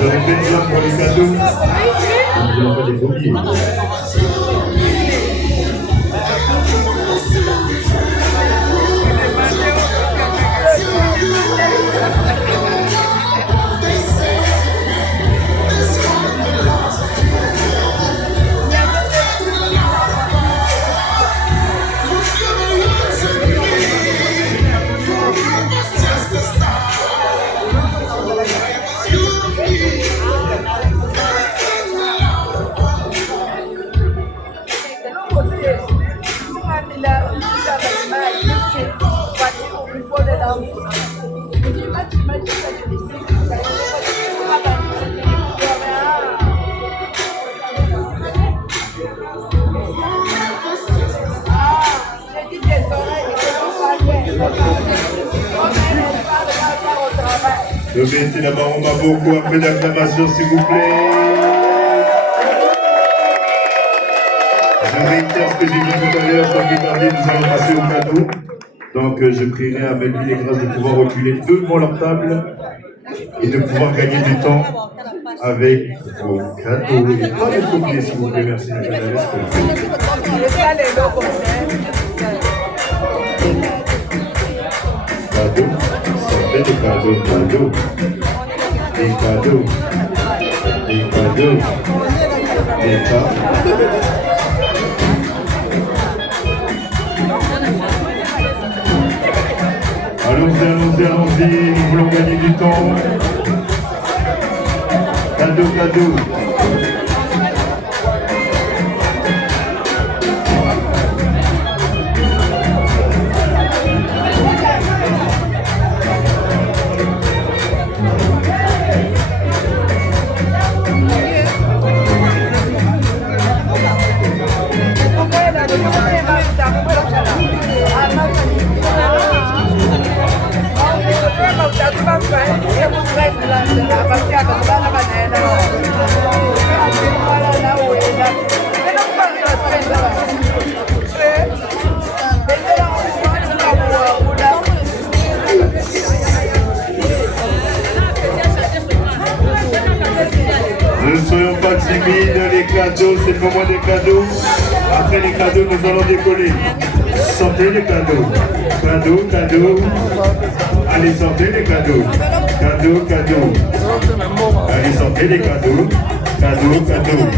Je répète bien pour les cadeaux. Nous n'avons pas des oubliés. Le mettez la main en main beaucoup, un peu d'acclamation s'il vous plaît. Je réitère ce que j'ai dit tout à l'heure, sans plus tarder, nous allons passer au cadeau. Donc je prierai à Melvin et Grâce de pouvoir reculer devant leur table et de pouvoir gagner du temps avec vos cadeaux. Et pas de copier s'il vous plaît, merci. Cadeaux, sortez des cadeaux, cadeaux, des cadeaux, des cadeaux, des cadeaux. Allons-y, allons-y, nous voulons gagner du temps. Cadeau, cadeau. Ne soyons pas timides, les cadeaux, c'est le moment des cadeaux. Après les cadeaux, nous allons décoller. Sortez les cadeaux. Cadeaux, cadeaux. Allez, sortez les cadeaux. Cadeaux, cadeaux. Allez, sortez les cadeaux. Cadeaux, cadeaux.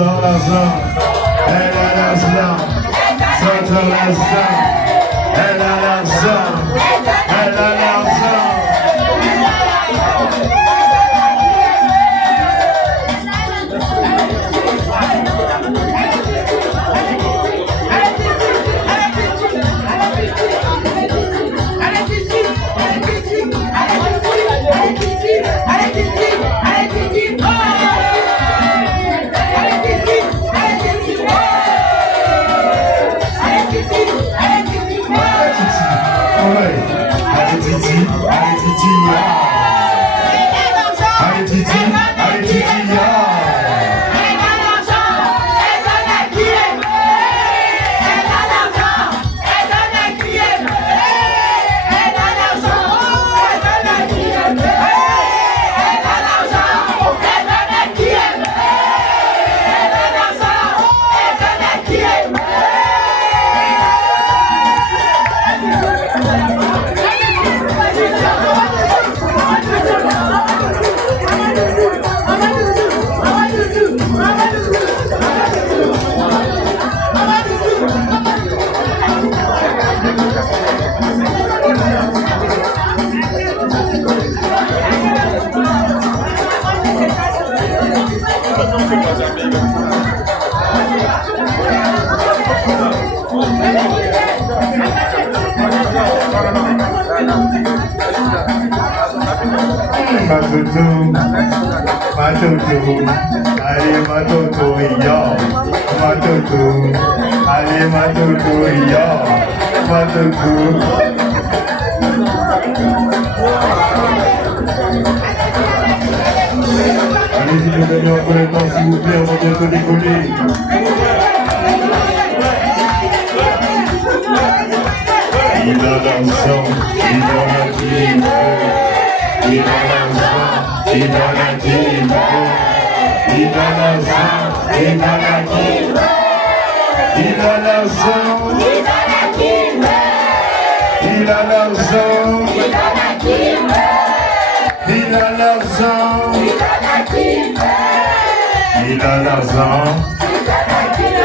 sort l'argent. Elle a l'argent. Sort l'argent. Elle a l'argent. Elle a l'argent. Allez ma toto, yo, ma toto, allez ma toto, yo, ma toto. Allez-y, me donner encore le temps s'il vous plaît, on va bientôt décoller. Il a l'argent, il a la team, il a l'argent, il a la team. Il a l'argent, il a la team. Il a l'argent, il a la team. Il a l'argent, il a la team. Il a l'argent, il a la team. Il a l'argent, il a la team.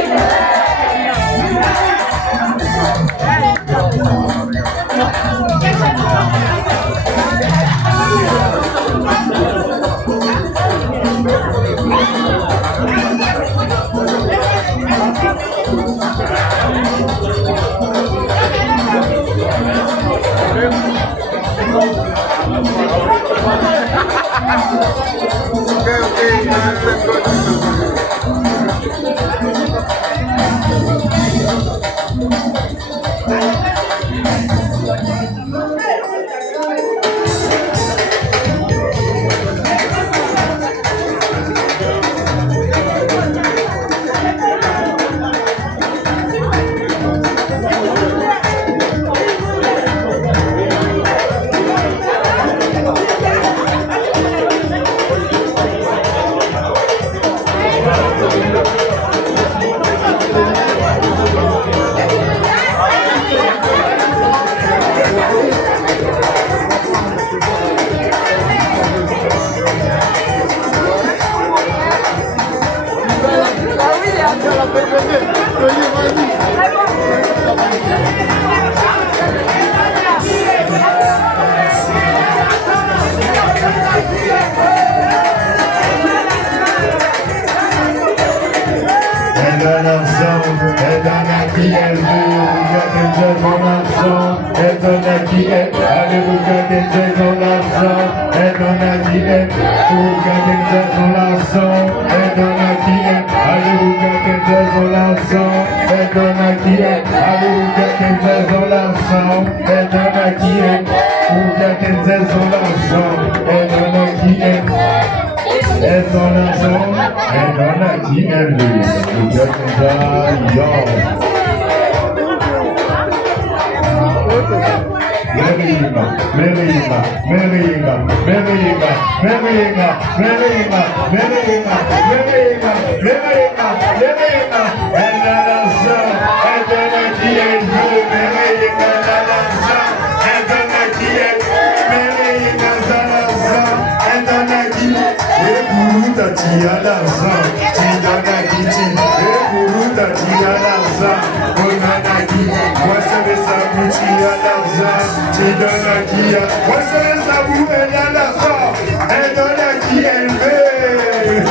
donne à qui moi c'est ça vous, elle a l'argent, elle donne à qui elle veut.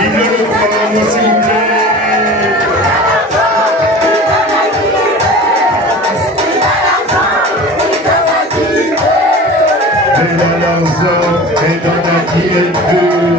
Il ne le croit pas, moi s'il vous plaît. Elle a l'argent, elle donne à qui elle veut.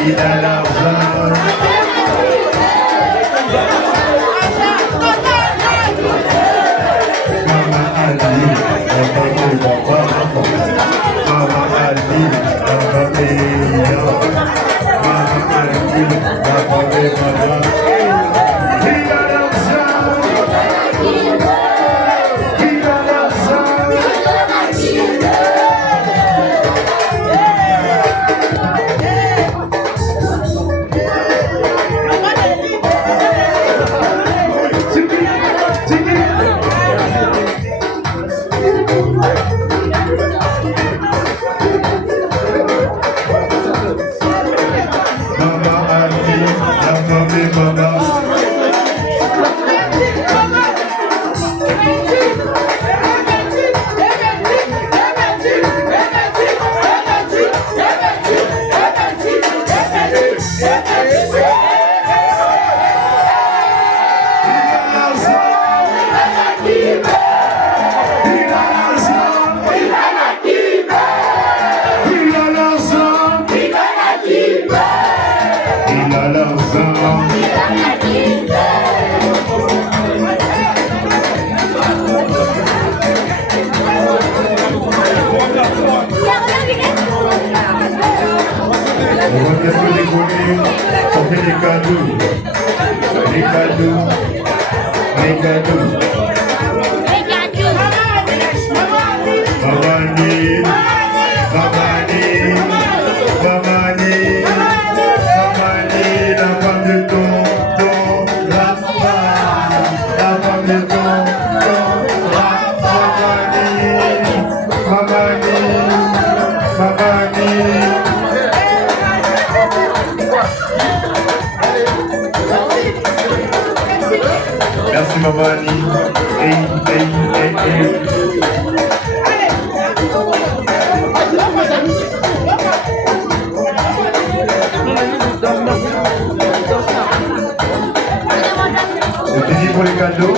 Il a l'argent. Mama Ali, Mama Ali, Mama Mia. Mama Ali, Mama. Il a l'argent. Il a l'argent. On fait des cadeaux, les cadeaux, les cadeaux. Mamani, Mamani, Mamani, Mamani, la femme de tonton, la femme de tonton, Mamani, Mamani, Mamani. Merci Mamani. Hey, hey, hey, hey. C'est fini pour les cadeaux.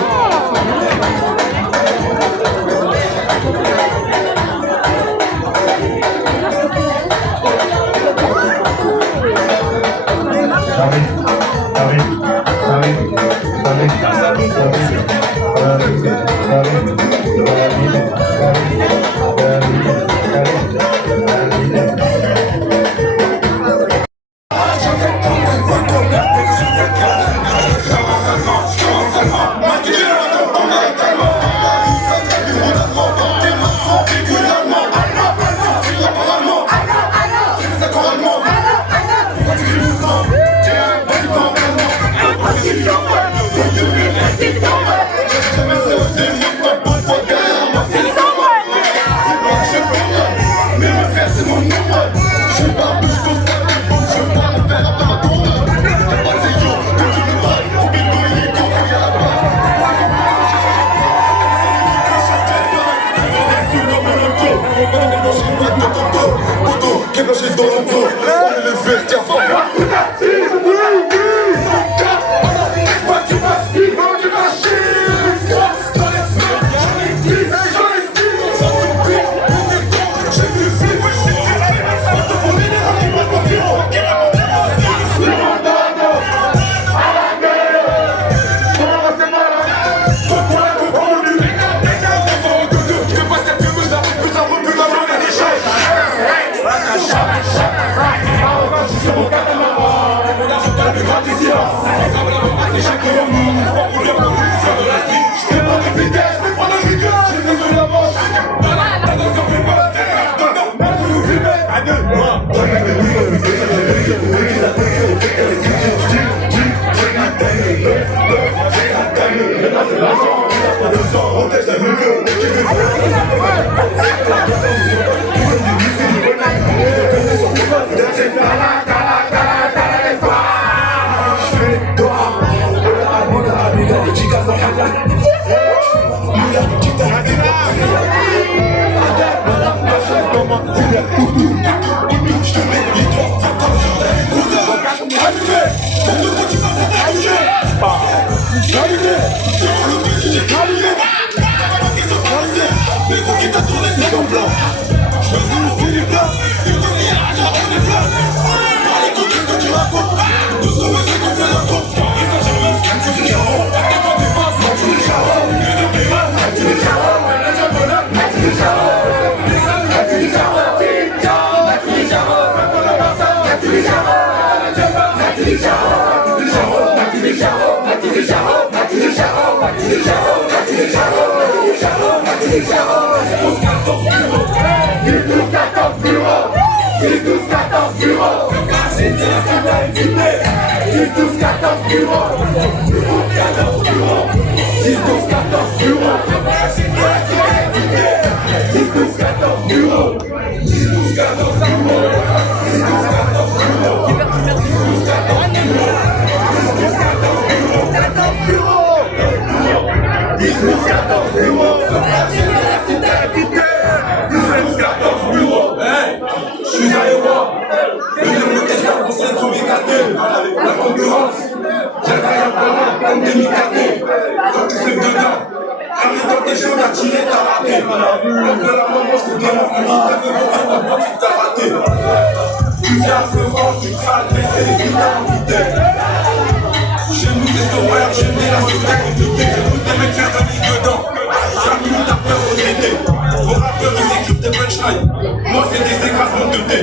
Moi c'est des écrasements de thé.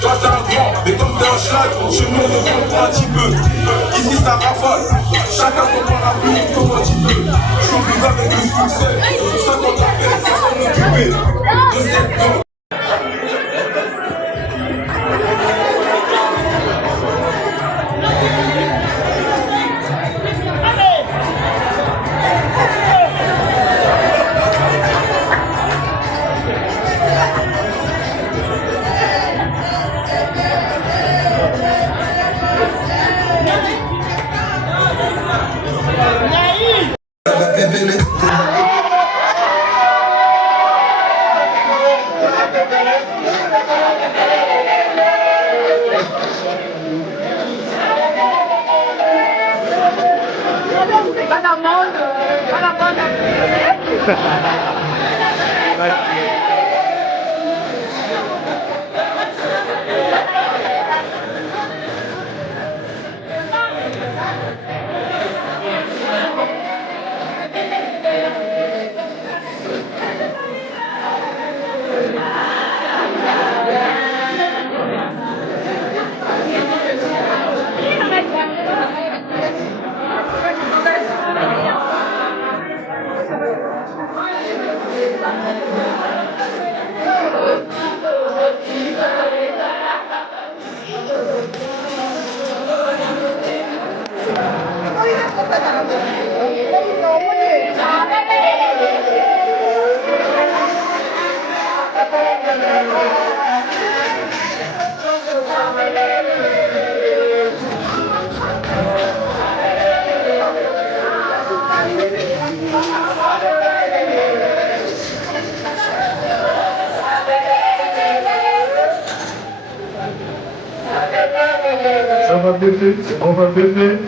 Toi t'es un grand, mais comme t'es un schlag, chez nous on te prend un petit peu. Ici ça rafale, chacun son parapluie comme un petit peu. Je suis plus avec le succès, 50 appels, ça s'en occuper. De cette gang. Ça va bébé, on va bébé.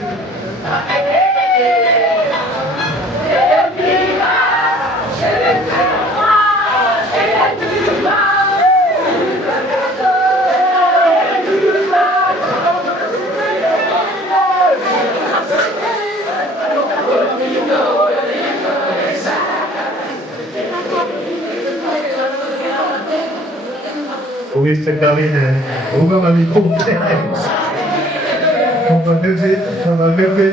Oui, c'est Karine. Ouvre ma micro. va lever, on va lever.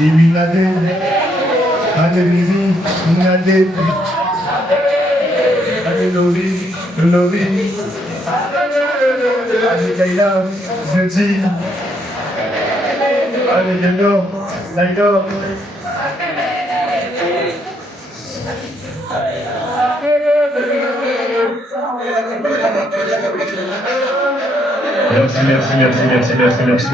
Illuminade, Alléluia, Nade, Alléluia, Lori, Alléluia, je dis, Alléluia, Laïdor. Merci, merci, merci, merci, merci, merci.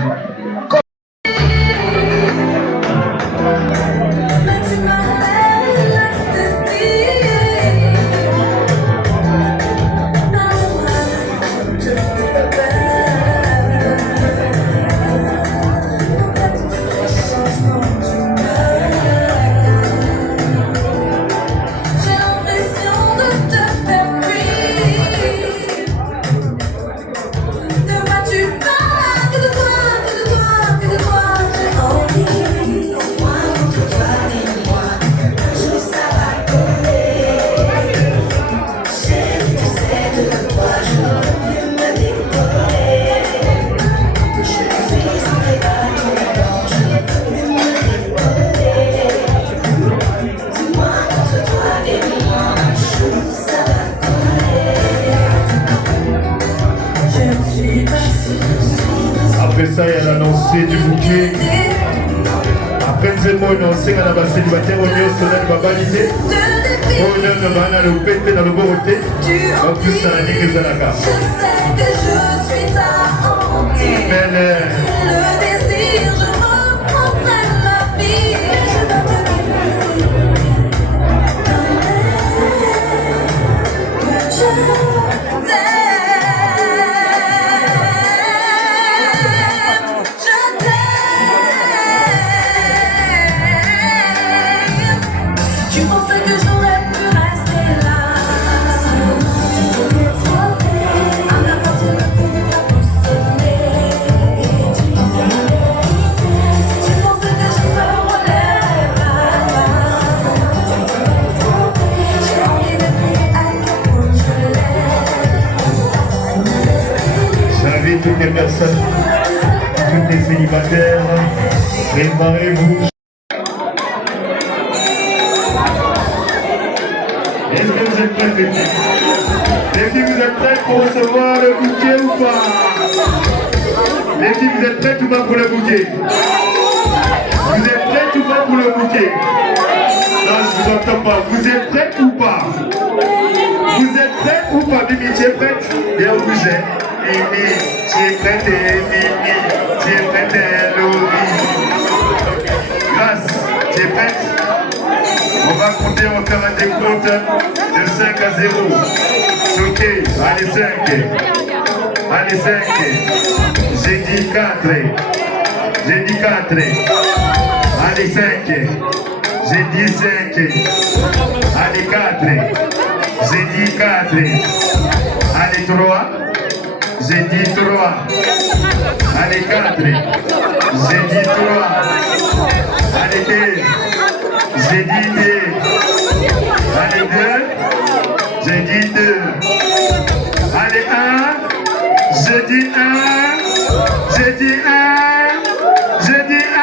Après ça, il y a l'annoncé du bouquet. Après, nous avons annoncé qu'on a passé célibataire au lieu de la validé. On a le pété dans le beau côté. En plus, ça a dit que c'est la carte. Je sais que je suis ta hantée. Le désir, je reprendrai la vie. Je dois te dire que je t'aime. Tu pensais que j'aurais pu rester là. À n'importe quel coup, t'as pu sonner. Tu pensais que je me relèverais pas. J'ai envie de crier à quel point je l'aime. J'invite toutes les personnes, toutes les célibataires, préparez-vous. Est-ce que vous êtes prêts, les filles? Les filles, vous êtes prêtes pour recevoir le bouquet ou pas? Les filles, vous êtes prêtes ou pas pour le bouquet? Vous êtes prêtes ou pas pour le bouquet? Non, je vous entends pas. Vous êtes prêtes ou pas? Vous êtes prêtes ou pas? Mimi, tu es prête? Bien, vous êtes. Mimi, tu es prête et Mimi, tu es prête et Laurie. Grâce, tu es prête? On va compter, on va faire un décompte de 5 à 0. Ok, allez 5. Allez 5. J'ai dit 4. J'ai dit 4. Allez 5. J'ai dit 5. Allez 4. J'ai dit 4. Allez 3. J'ai dit 3. Allez 4. J'ai dit 3. Allez 2. J'ai dit 2. Allez 2. J'ai dit 2. Allez 1. J'ai dit 1. J'ai dit 1. J'ai dit 1.